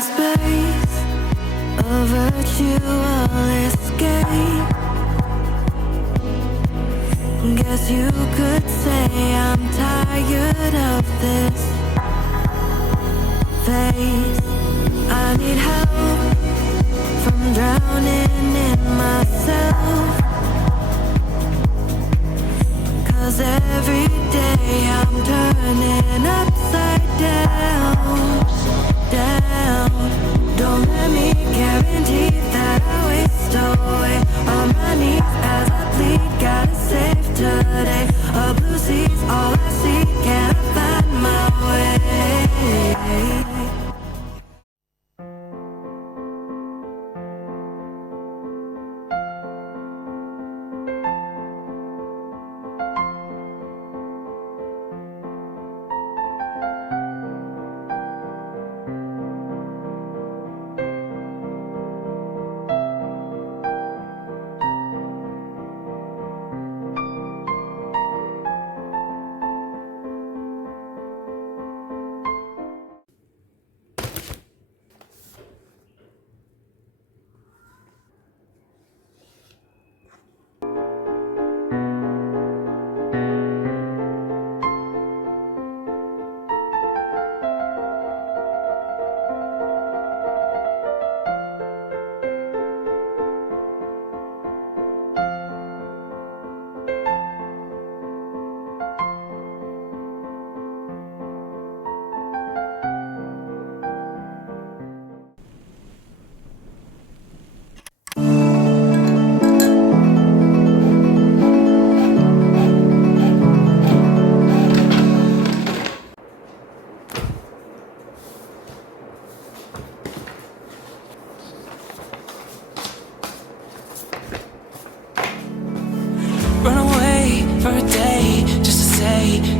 space, a virtual escape. Guess you could say I'm tired of this phase. I need help from drowning in myself, 'cause every day I'm turning upside down, down. Don't let me guarantee that I waste away on my knees as I plead. Gotta save today. A blue sea's all I see. Can I find my way?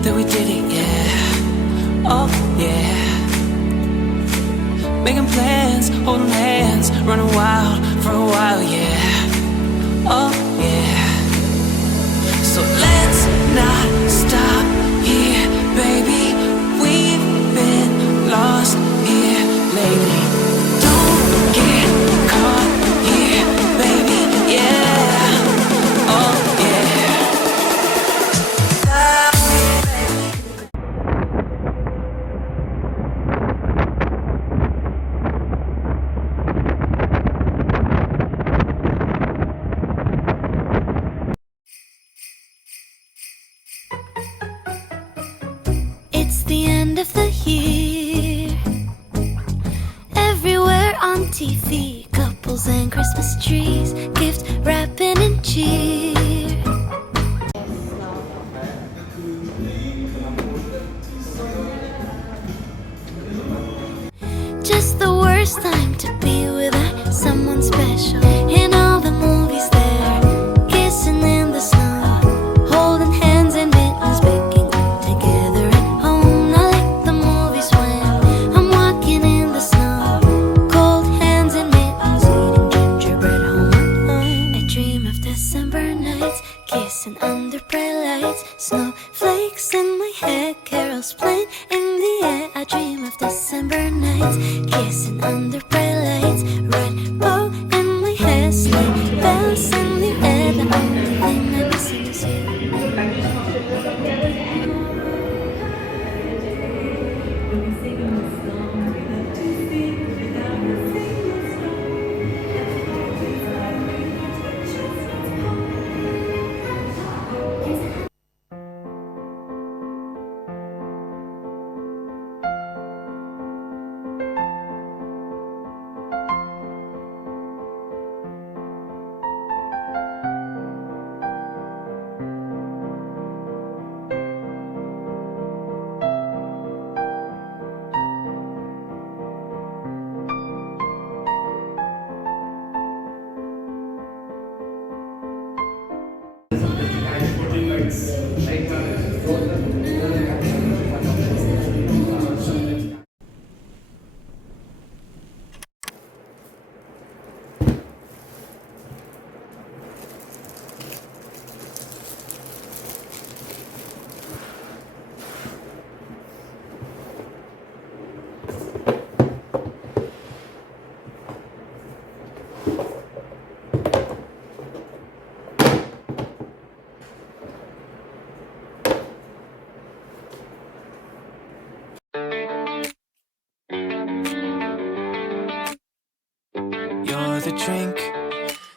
that we did it, yeah. Oh, yeah. Making plans, holding hands, running wild for a while, yeah. Oh, yeah. So let's not stop here, baby. We've been lost here lately. Don't get caught here, baby, yeah. Oh, yeah. It's the end of the year. Everywhere on TV, couples and Christmas trees, gift wrapping and cheer. Just the worst time to be without someone special. In all the movies there, kissing in the snow, holding hands and mittens, baking together at home. I like the movies when I'm walking in the snow, cold hands and mittens, eating gingerbread home alone. I dream of December nights, kissing under bright lights, snowflakes in my hair, carols playing in the air. I dream of December nights, kissing under bright lights, red bow in my hair, sleigh bells in the air. The only thing I'm missing is you.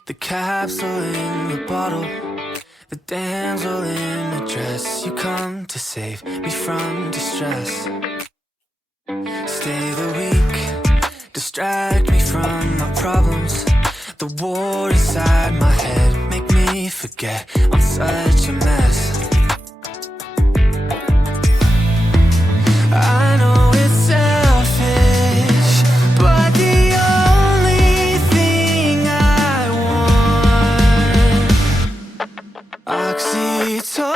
The capsule in the bottle, the damsel in a dress. You come to save me from distress. Stay the weak, distract me from my problems. The war inside my head, make me forget I'm such a mess. I know it's selfish, but the only thing I want, oxytocin.